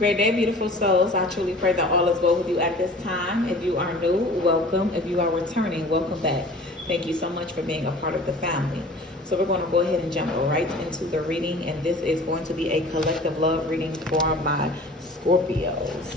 Great day, beautiful souls. I truly pray that all is well with you at this time. If you are new, welcome. If you are returning, welcome back. Thank you so much for being a part of the family. So we're going to go ahead and jump right into the reading, and this is going to be a collective love reading for my Scorpios.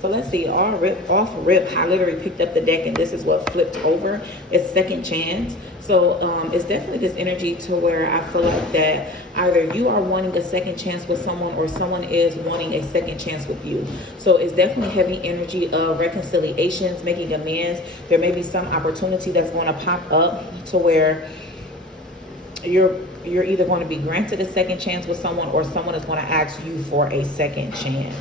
So let's see, off rip, I literally picked up the deck and this is what flipped over. It's second chance. So it's definitely this energy to where I feel like that either you are wanting a second chance with someone or someone is wanting a second chance with you. So it's definitely heavy energy of reconciliations, making amends. There may be some opportunity that's going to pop up to where you're either going to be granted a second chance with someone or someone is going to ask you for a second chance.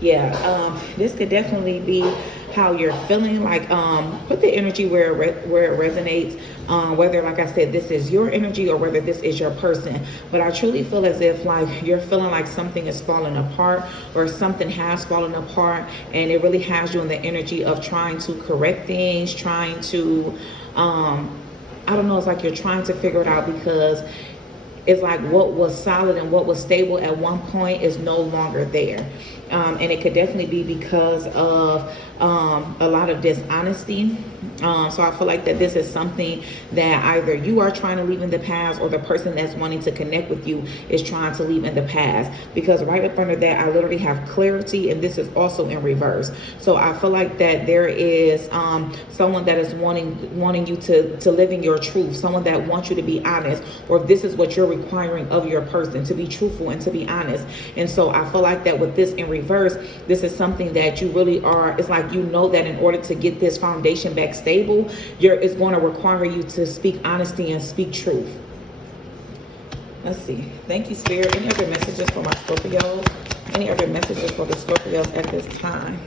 Yeah, this could definitely be how you're feeling. Like, put the energy where it resonates, whether, like I said, this is your energy or whether this is your person. But I truly feel as if like you're feeling like something is falling apart or something has fallen apart, and it really has you in the energy of trying to correct things, trying to, I don't know, it's like you're trying to figure it out, because it's like what was solid and what was stable at one point is no longer there. And it could definitely be because of a lot of dishonesty. So I feel like that this is something that either you are trying to leave in the past or the person that's wanting to connect with you is trying to leave in the past. Because right up under that, I literally have clarity, and this is also in reverse. So I feel like that there is someone that is wanting you to live in your truth, someone that wants you to be honest, or if this is what you're requiring of your person, to be truthful and to be honest. And so I feel like that with this in reverse, this is something that you really are, it's like you know that in order to get this foundation back stable, it's going to require you to speak honesty and speak truth. Let's see. Thank you, Spirit. Any other messages for my Scorpios? Any other messages for the Scorpios at this time?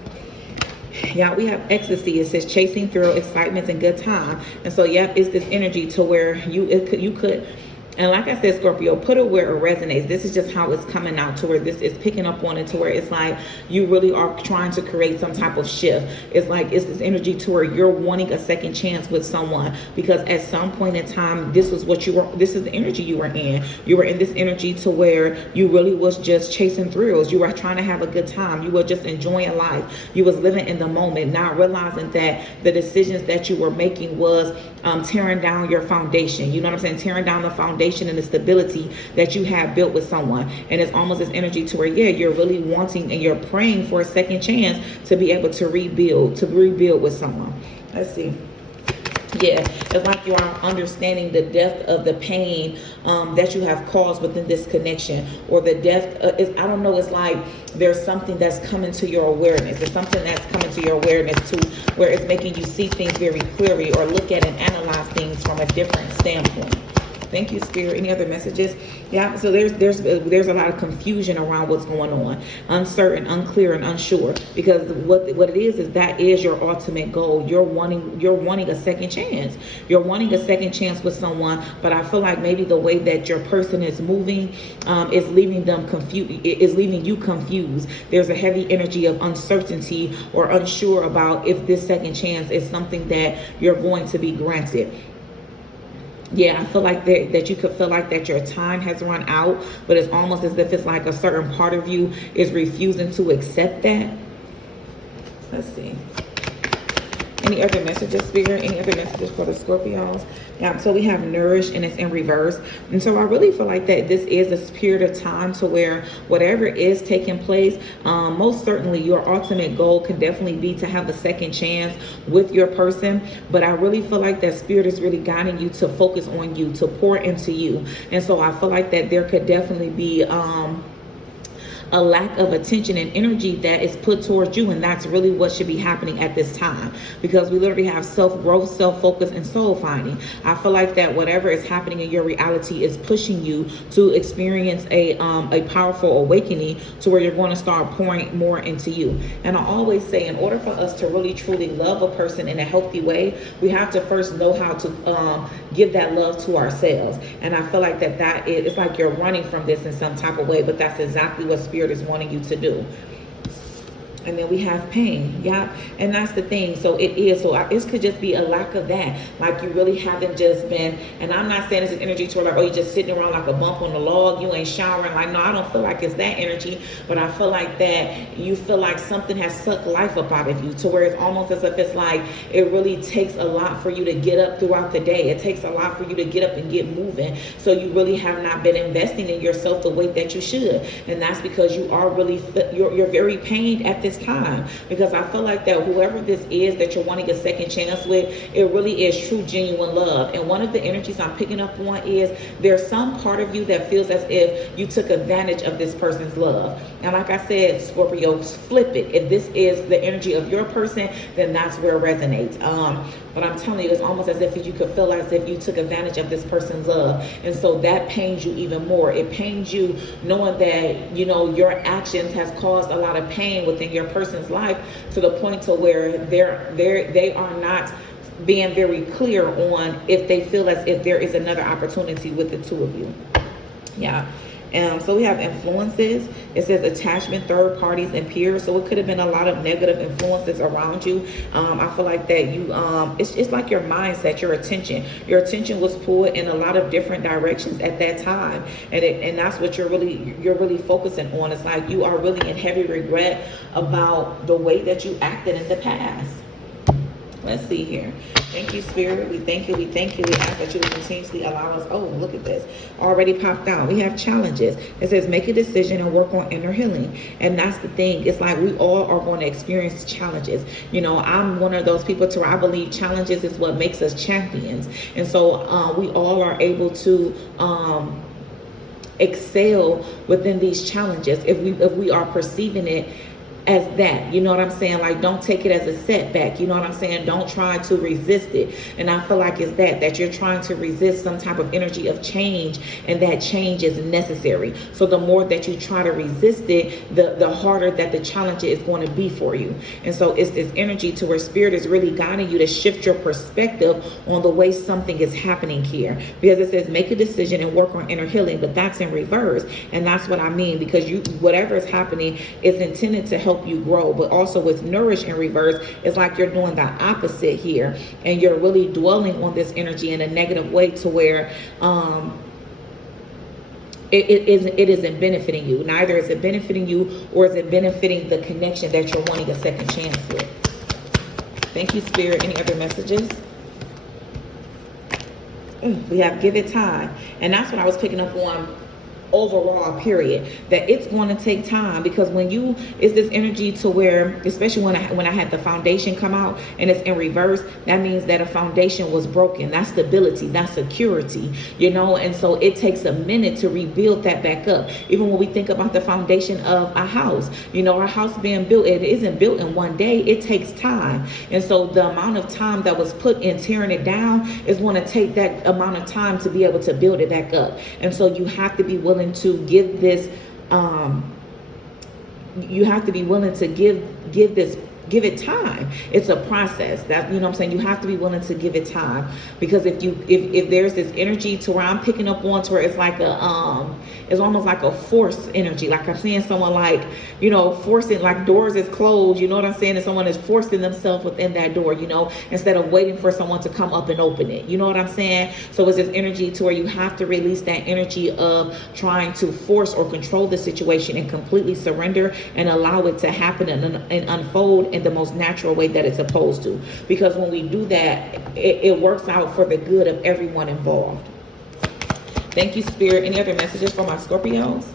Yeah, we have ecstasy. It says chasing through excitements and good time. And so, yeah, it's this energy to where you could. And like I said, Scorpio, put it where it resonates. This is just how it's coming out, to where this is picking up on it, to where it's like you really are trying to create some type of shift. It's like it's this energy to where you're wanting a second chance with someone, because at some point in time, this is the energy you were in. You were in this energy to where you really was just chasing thrills. You were trying to have a good time. You were just enjoying life. You was living in the moment, not realizing that the decisions that you were making was tearing down your foundation. You know what I'm saying? Tearing down the foundation and the stability that you have built with someone. And it's almost this energy to where, yeah, you're really wanting and you're praying for a second chance to be able to rebuild with someone. Let's see. Yeah, it's like you are understanding the depth of the pain that you have caused within this connection, or the depth. I don't know. It's like there's something that's coming to your awareness. There's something that's coming to your awareness too, where it's making you see things very clearly, or look at and analyze things from a different standpoint. Thank you, Spirit. Any other messages? Yeah, so there's a lot of confusion around what's going on. Uncertain, unclear, and unsure. Because what it is that is your ultimate goal. You're wanting a second chance. You're wanting a second chance with someone, but I feel like maybe the way that your person is moving is leaving them confused. Is leaving you confused. There's a heavy energy of uncertainty or unsure about if this second chance is something that you're going to be granted. Yeah, I feel like that you could feel like that your time has run out, but it's almost as if it's like a certain part of you is refusing to accept that. Let's see. Any other messages, Spirit? Any other messages for the Scorpios? Yeah, so we have nourish, and it's in reverse. And so I really feel like that this is a period of time to where whatever is taking place, most certainly your ultimate goal can definitely be to have a second chance with your person. But I really feel like that Spirit is really guiding you to focus on you, to pour into you. And so I feel like that there could definitely be a lack of attention and energy that is put towards you, and that's really what should be happening at this time, because we literally have self-growth, self-focus, and soul finding. I feel like that whatever is happening in your reality is pushing you to experience a powerful awakening, to where you're going to start pouring more into you. And I always say, in order for us to really truly love a person in a healthy way, we have to first know how to give that love to ourselves. And I feel like that it's like you're running from this in some type of way, but that's exactly what Spirit is wanting you to do. And then we have pain. Yeah. And that's the thing. So it is. So it could just be a lack of that. Like you really haven't just been, and I'm not saying it's this energy to like, oh, you're just sitting around like a bump on the log. You ain't showering. Like, no, I don't feel like it's that energy. But I feel like that you feel like something has sucked life up out of you to where it's almost as if it's like it really takes a lot for you to get up throughout the day. It takes a lot for you to get up and get moving. So you really have not been investing in yourself the way that you should. And that's because you are really, you're very pained at this time, because I feel like that whoever this is that you're wanting a second chance with, it really is true, genuine love. And one of the energies I'm picking up on is there's some part of you that feels as if you took advantage of this person's love. And like I said, Scorpio, flip it. If this is the energy of your person, then that's where it resonates. But I'm telling you, it's almost as if you could feel as if you took advantage of this person's love. And so that pains you even more. It pains you knowing that, you know, your actions has caused a lot of pain within your person's life, to the point to where they are not being very clear on if they feel as if there is another opportunity with the two of you. Yeah. So we have influences. It says attachment, third parties, and peers. So it could have been a lot of negative influences around you. I feel like that you, it's like your mindset, your attention was pulled in a lot of different directions at that time. And that's what you're really focusing on. It's like you are really in heavy regret about the way that you acted in the past. Let's see here. Thank you, Spirit. We thank you. We thank you. We ask that you will continuously allow us. Oh, look at this. Already popped out. We have challenges. It says make a decision and work on inner healing. And that's the thing. It's like we all are going to experience challenges. You know, I'm one of those people to where I believe challenges is what makes us champions. And so we all are able to excel within these challenges if we are perceiving it as that, you know what I'm saying? Like, don't take it as a setback, you know what I'm saying? Don't try to resist it. And I feel like it's that you're trying to resist some type of energy of change, and that change is necessary. So the more that you try to resist it, the harder that the challenge is going to be for you. And so it's this energy to where Spirit is really guiding you to shift your perspective on the way something is happening here, because it says make a decision and work on inner healing, but that's in reverse. And that's what I mean, because whatever is happening is intended to help you grow. But also with nourish in reverse, it's like you're doing the opposite here, and you're really dwelling on this energy in a negative way to where it isn't benefiting you. Neither is it benefiting you, or is it benefiting the connection that you're wanting a second chance with. Thank you, Spirit. Any other messages? We have give it time. And that's what I was picking up on overall, period, that it's going to take time, because when you is this energy to where, especially when I had the foundation come out and it's in reverse, that means that a foundation was broken. That's stability, that's security, you know. And so it takes a minute to rebuild that back up. Even when we think about the foundation of a house, you know, our house being built, it isn't built in one day. It takes time. And so the amount of time that was put in tearing it down is going to take that amount of time to be able to build it back up. And so you have to be willing to give this you have to be willing to give it time. It's a process, that, you know what I'm saying? You have to be willing to give it time, because if there's this energy to where I'm picking up on to where it's like it's almost like a force energy, like I'm seeing someone like, you know, forcing, like doors is closed, you know what I'm saying, and someone is forcing themselves within that door, you know, instead of waiting for someone to come up and open it, you know what I'm saying? So it's this energy to where you have to release that energy of trying to force or control the situation, and completely surrender and allow it to happen and unfold in the most natural way that it's supposed to. Because when we do that, it works out for the good of everyone involved. Thank you, Spirit. Any other messages for my Scorpios?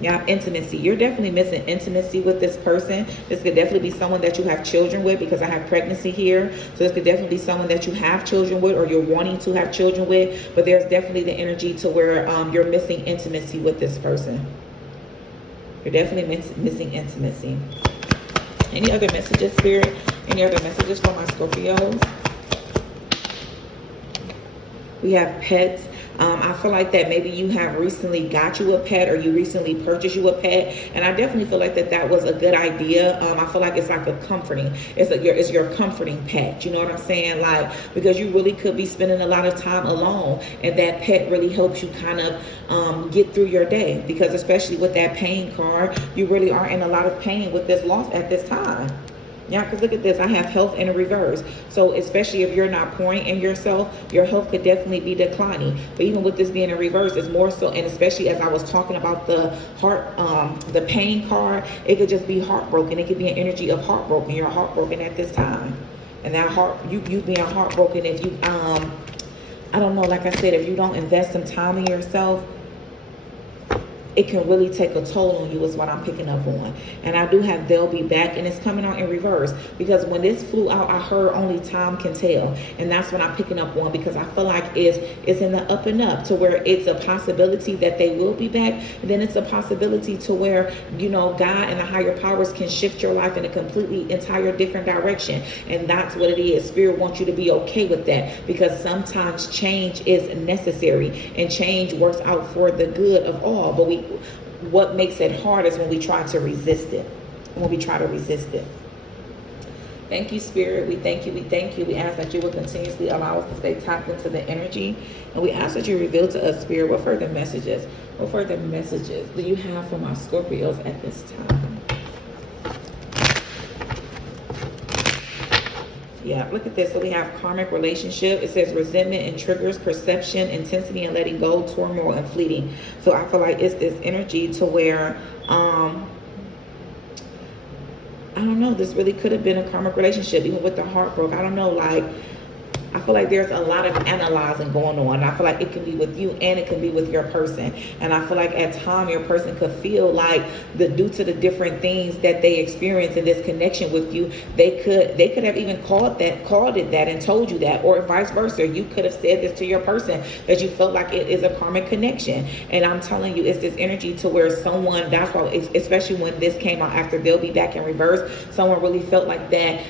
Yeah, intimacy. You're definitely missing intimacy with this person. This could definitely be someone that you have children with, because I have pregnancy here. So this could definitely be someone that you have children with, or you're wanting to have children with. But there's definitely the energy to where you're missing intimacy with this person. You're definitely missing intimacy. Any other messages, Spirit? Any other messages for my Scorpios? We have pets. I feel like that maybe you have recently got you a pet, or you recently purchased you a pet, and I definitely feel like that was a good idea. I feel like it's like a comforting, it's your comforting pet. You know what I'm saying? Like, because you really could be spending a lot of time alone, and that pet really helps you kind of get through your day, because especially with that pain card, you really are in a lot of pain with this loss at this time. Yeah, because look at this. I have health in a reverse. So especially if you're not pouring in yourself, your health could definitely be declining. But even with this being in reverse, it's more so, and especially as I was talking about the heart, the pain card, it could just be heartbroken. It could be an energy of heartbroken. You're heartbroken at this time. And that you being heartbroken, if you, I don't know, like I said, if you don't invest some time in yourself, it can really take a toll on you, is what I'm picking up on. And I do have they'll be back, and it's coming out in reverse, because when this flew out, I heard only time can tell. And that's what I'm picking up on, because I feel like it's in the up and up, to where it's a possibility that they will be back. And then it's a possibility to where, you know, God and the higher powers can shift your life in a completely entire different direction. And that's what it is. Spirit wants you to be okay with that, because sometimes change is necessary, and change works out for the good of all. But what makes it hard is when we try to resist it. Thank you, Spirit. We thank you. We thank you. We ask that you will continuously allow us to stay tapped into the energy. And we ask that you reveal to us, Spirit, what further messages do you have for my Scorpios at this time? Yeah, look at this. So we have karmic relationship. It says resentment and triggers, perception, intensity and letting go, turmoil and fleeting. So I feel like it's this energy to where, I don't know, this really could have been a karmic relationship, even with the heartbreak. I don't know, like, I feel like there's a lot of analyzing going on. And I feel like it can be with you and it can be with your person. And I feel like at times your person could feel like due to the different things that they experience in this connection with you, they could have even called it that and told you that, or vice versa. You could have said this to your person, that you felt like it is a karmic connection. And I'm telling you, it's this energy to where someone, that's why, especially when this came out after they'll be back in reverse, someone really felt like that,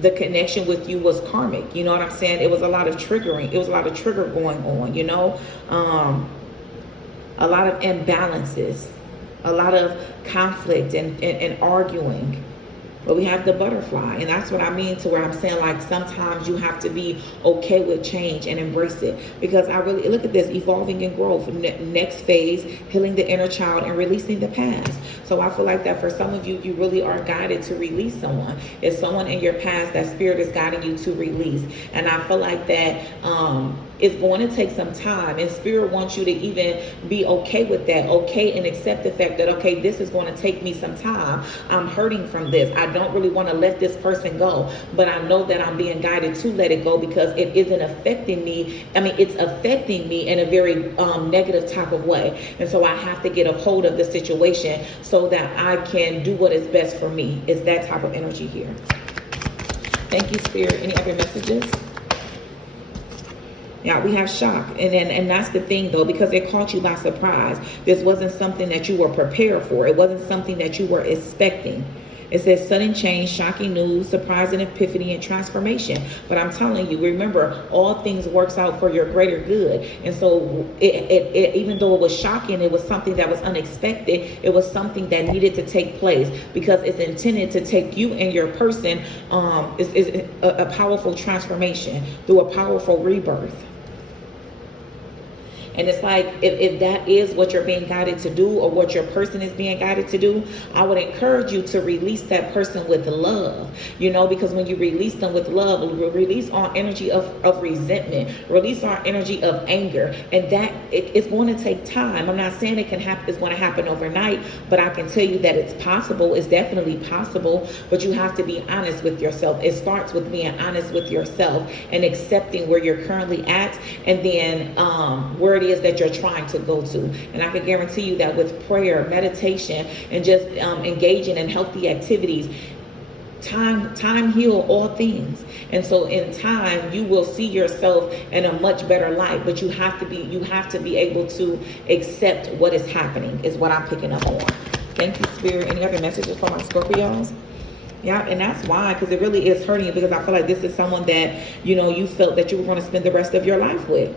the connection with you was karmic. You know what I'm saying? It was a lot of triggering. It was a lot of trigger going on, you know, a lot of imbalances, a lot of conflict and arguing. But we have the butterfly, and that's what I mean, to where I'm saying, like, sometimes you have to be okay with change and embrace it. Because I really look at this, evolving and growth, next phase, healing the inner child and releasing the past. So I feel like that for some of you, you really are guided to release someone. It's someone in your past that Spirit is guiding you to release. And I feel like that it's going to take some time, and Spirit wants you to even be okay with that, okay, and accept the fact that, okay, this is going to take me some time. I'm hurting from this. I don't really want to let this person go, but I know that I'm being guided to let it go, because it isn't affecting me. I mean, it's affecting me in a very negative type of way. And so I have to get a hold of the situation so that I can do what is best for me. It's that type of energy here. Thank you, Spirit. Any other messages? Yeah, we have shock. And that's the thing, though, because it caught you by surprise. This wasn't something that you were prepared for. It wasn't something that you were expecting. It says sudden change, shocking news, surprising epiphany, and transformation. But I'm telling you, remember, all things works out for your greater good. And so it even though it was shocking, it was something that was unexpected. It was something that needed to take place, because it's intended to take you and your person is a powerful transformation through a powerful rebirth. And it's like, if that is what you're being guided to do, or what your person is being guided to do, I would encourage you to release that person with love, you know, because when you release them with love, release our energy of resentment, release our energy of anger. And that it's going to take time. I'm not saying it can happen, it's going to happen overnight, but I can tell you that it's possible. It's definitely possible, but you have to be honest with yourself. It starts with being honest with yourself and accepting where you're currently at, and then where it is that you're trying to go to. And I can guarantee you that with prayer, meditation, and just engaging in healthy activities, time heal all things. And so in time, you will see yourself in a much better light. But you have to be able to accept what is happening, is what I'm picking up on. Thank you, Spirit. Any other messages for my Scorpios? Yeah, and that's why, because it really is hurting you, because I feel like this is someone that, you know, you felt that you were going to spend the rest of your life with.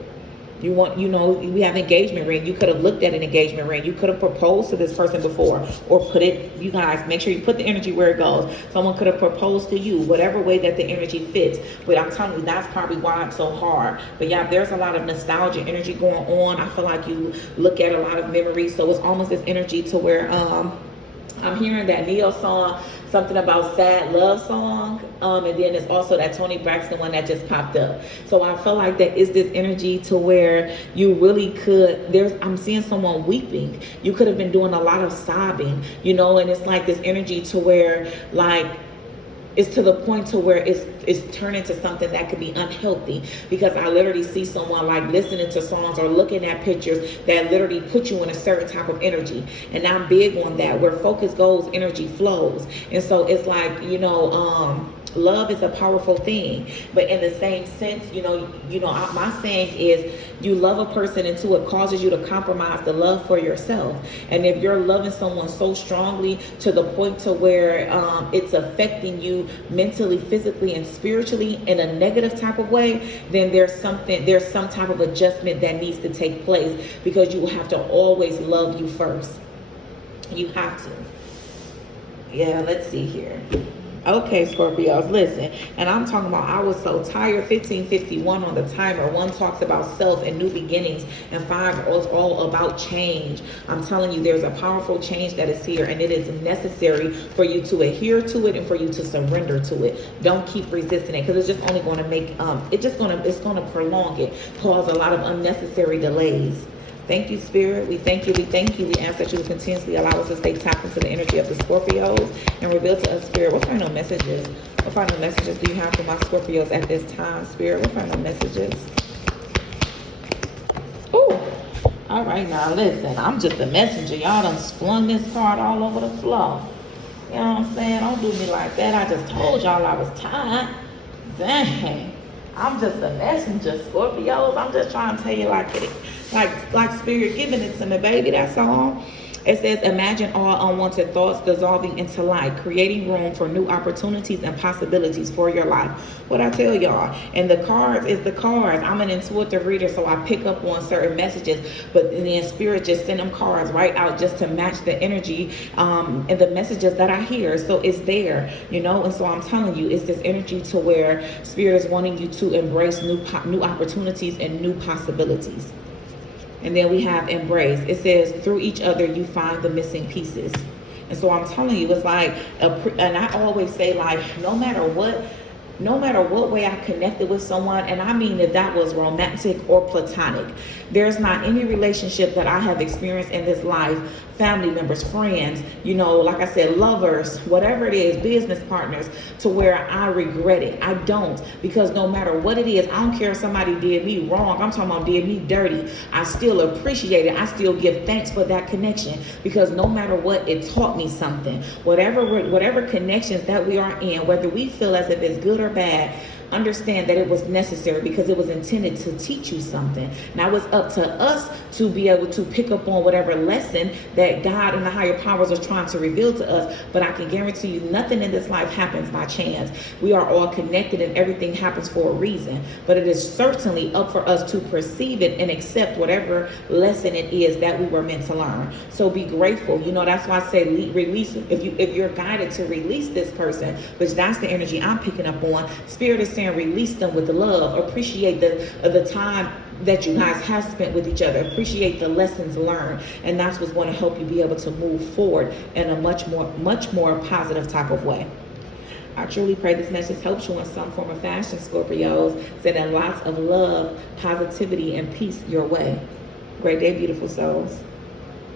You want, we have engagement ring. You could have looked at an engagement ring. You could have proposed to this person before, or put it, you guys, make sure you put the energy where it goes. Someone could have proposed to you, whatever way that the energy fits. But I'm telling you, that's probably why it's so hard. But yeah, there's a lot of nostalgia energy going on. I feel like you look at a lot of memories. So it's almost this energy to where, I'm hearing that Neo song, something about sad love song, and then there's also that Toni Braxton one that just popped up. So I feel like that is this energy to where you really could, I'm seeing someone weeping. You could have been doing a lot of sobbing, and it's like this energy to where, like, it's to the point to where it's turning to something that could be unhealthy, because I literally see someone like listening to songs or looking at pictures that literally put you in a certain type of energy. And I'm big on that. Where focus goes, energy flows. And so it's like, love is a powerful thing, but in the same sense, my saying is, you love a person until it causes you to compromise the love for yourself. And if you're loving someone so strongly to the point to where it's affecting you mentally, physically, and spiritually in a negative type of way, then there's some type of adjustment that needs to take place, because you have to always love you first. You have to. Yeah, let's see here. Okay, Scorpios, listen. And I'm talking about, I was so tired. 1551 on the timer. 1 talks about self and new beginnings, and 5 is all about change. I'm telling you, there's a powerful change that is here, and it is necessary for you to adhere to it and for you to surrender to it. Don't keep resisting it, because it's just only going to make it's going to prolong it, cause a lot of unnecessary delays. Thank you, Spirit. We thank you. We thank you. We ask that you will continuously allow us to stay tapped into the energy of the Scorpios and reveal to us, Spirit, what final messages? What final messages do you have for my Scorpios at this time, Spirit? What final messages? Ooh. All right, now listen. I'm just a messenger. Y'all done flung this card all over the floor. You know what I'm saying? Don't do me like that. I just told y'all I was tired. Dang. I'm just a messenger, Scorpios. I'm just trying to tell you like it, like Spirit giving it to me, baby. That's all. It says, imagine all unwanted thoughts dissolving into light, creating room for new opportunities and possibilities for your life. What I tell y'all, and the cards is the cards. I'm an intuitive reader, so I pick up on certain messages, but then Spirit just send them cards right out just to match the energy and the messages that I hear. So it's there, and so I'm telling you, it's this energy to where Spirit is wanting you to embrace new opportunities and new possibilities. And then we have embrace. It says, through each other, you find the missing pieces. And so I'm telling you, it's like, and I always say, like, no matter what way I connected with someone, and I mean if that was romantic or platonic, there's not any relationship that I have experienced in this life, family members, friends, like I said, lovers, whatever it is, business partners, to where I regret it. I don't, because no matter what it is, I don't care if somebody did me wrong. I'm talking about did me dirty. I still appreciate it. I still give thanks for that connection, because no matter what, it taught me something. Whatever connections that we are in, whether we feel as if it's good or bad, understand that it was necessary, because it was intended to teach you something. Now it's up to us to be able to pick up on whatever lesson that God and the higher powers are trying to reveal to us. But I can guarantee you, nothing in this life happens by chance. We are all connected, and everything happens for a reason. But it is certainly up for us to perceive it and accept whatever lesson it is that we were meant to learn. So be grateful. That's why I say release. If you're guided to release this person, which that's the energy I'm picking up on, Spirit is saying release them with love. Appreciate the time that you guys have spent with each other. Appreciate the lessons learned, and that's what's going to help you be able to move forward in a much more positive type of way. I truly pray this message helps you in some form of fashion, Scorpios. Sending lots of love, positivity, and peace your way. Great day, beautiful souls.